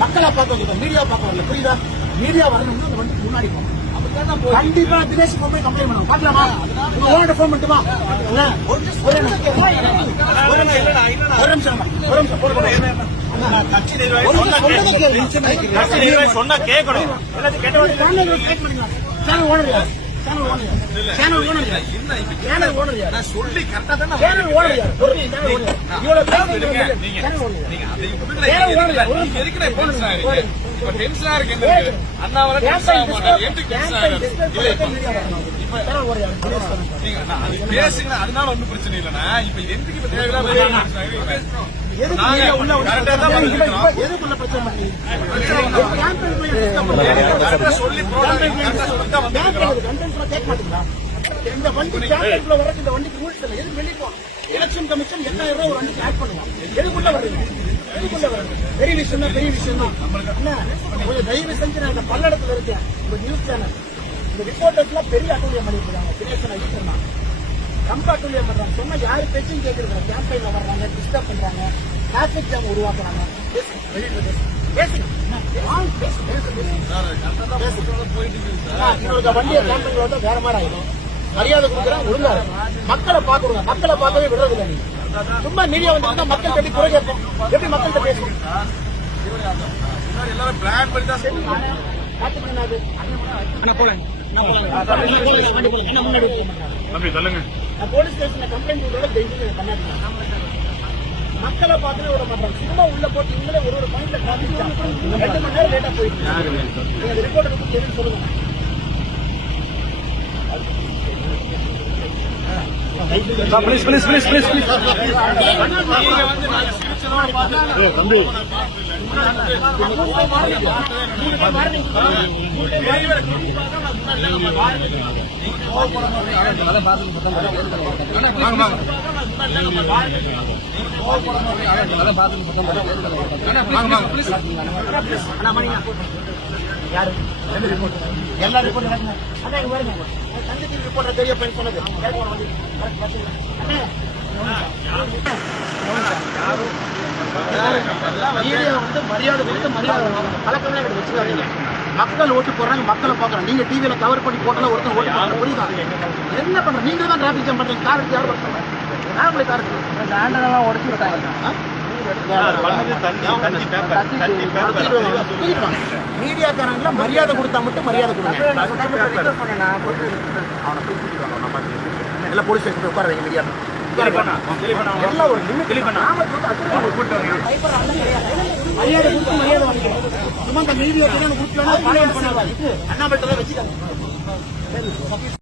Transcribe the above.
மக்களா பார்க்க மீடியா பார்க்க வரல, புரியுதா? மீடியா வரணும்னா அந்த வண்டிக்கு முன்னாடி கண்டிப்பா தினேஷ் போய் கம்ப்ளைண்ட் பண்ணுவோம். பாக்கலாமா? உங்க ஓனர் ஃபோன் பண்ணிட்டுமா? சொன்னா கேட்கணும். சொல்லி கரெக்டா தானே டென்ஷனா இருக்கு. அண்ணா வர பேசுங்க, அதனால ஒண்ணும் பிரச்சனை இல்லைன்னா இப்ப எதுக்கு இப்ப தேவையில்லாம சொல்லி இந்த வண்டி கேம்பெயின்ல வரது, இந்த வண்டிக்கு ரூல்ஸ் இல்லை. எது வெளிப்போம் எலெக்ஷன் கமிஷன் 8000 ரூபாய் ஒரு வண்டிக்கு ஆட் பண்ணுவாங்க. எதுக்குள்ள வருங்க? எதுக்குள்ள வருங்க? பெரிய விஷயம் தான், பெரிய விஷயம் தான். கொஞ்சம் தயவு செஞ்சு நான் இந்த பல்லடத்துல இருக்கேன். இந்த நியூஸ் சேனல் இந்த ரிப்போர்ட்டர்ஸ் எல்லாம் பெரிய அட்டூழியம் பண்ணிட்டு இருக்காங்க. தினேசன் ஐயர் ரொம்ப அட்டூழியம் பண்றாங்க. சொன்னா யாரு பேச்சும் கேட்கறது? கேம்பெயின்ல வர்றாங்க, டிஸ்டர்ப் பண்றாங்க, டிராபிக் ஜாம் உருவாக்குறாங்க. வண்டியை கேம்பெயின்ல வந்து வேற மாதிரி ஆயிடும். மரியாதை கொடுக்குறேன், ஒழுங்கா மக்களை பாக்குறோம். மக்களை பார்க்கவே விடுறதில்லை. நீங்க சும்மா மீடியா வந்து மக்கள் எப்படி குறை கேட்போம்? எப்படி மக்கள்கிட்ட பேசுவோம்? போலீஸ் ஸ்டேஷன்ல கம்ப்ளைண்ட் பண்ணாதீங்க. மக்களை பார்க்கவே விட மாட்டாங்க. சும்மா உள்ள போட்டு இவங்களே ஒரு பாயிண்ட்ல டிராபிக் ஜாம் 2 மணி நேரம் லேட்டா போயிட்டு நீங்க ரிப்போர்ட் எடுத்து தெரிஞ்சு சொல்லுங்க. Please. யாரு எல்லா ரிப்போர்ட் நடக்குங்க. அதான் இங்க வருங்க. தங்கச்சி ரிப்போர்ட்டர் தெரிய போய் சொன்னது மீடியா வந்து மரியாதை கொடுத்து மரியாதை பழக்கம்லாம் எனக்கு வச்சுக்காதீங்க. மக்கள் ஓட்டு போடுறாங்க, மக்களை பாக்குறாங்க. நீங்க டிவியில கவர் பண்ணி போட்டல ஒருத்தர் ஓட்டு போடுறாங்க, புரியுதா? என்ன பண்ற? நீங்க தான் டிராபிக் ஜாம் பண்றீங்க. கார் எடுத்து யாரும் பண்றாங்க? நாமளே கார் ஆண்டெல்லாம் உடச்சு விட்டாங்க. மீடியாக்காரங்கள மரியாதை கொடுத்தா மட்டும் மரியாதை கொடுங்க. எல்லாம் போலீஸ் ஸ்டேஷன் உட்கார வைங்க. மீடியா எல்லாம் ஒரு மரியாதை கொடுத்து மரியாதை வாங்கிக்கிறேன். சும்மா இந்த மீடியா குரூப்ல அண்ணாமலை வச்சுக்காங்க.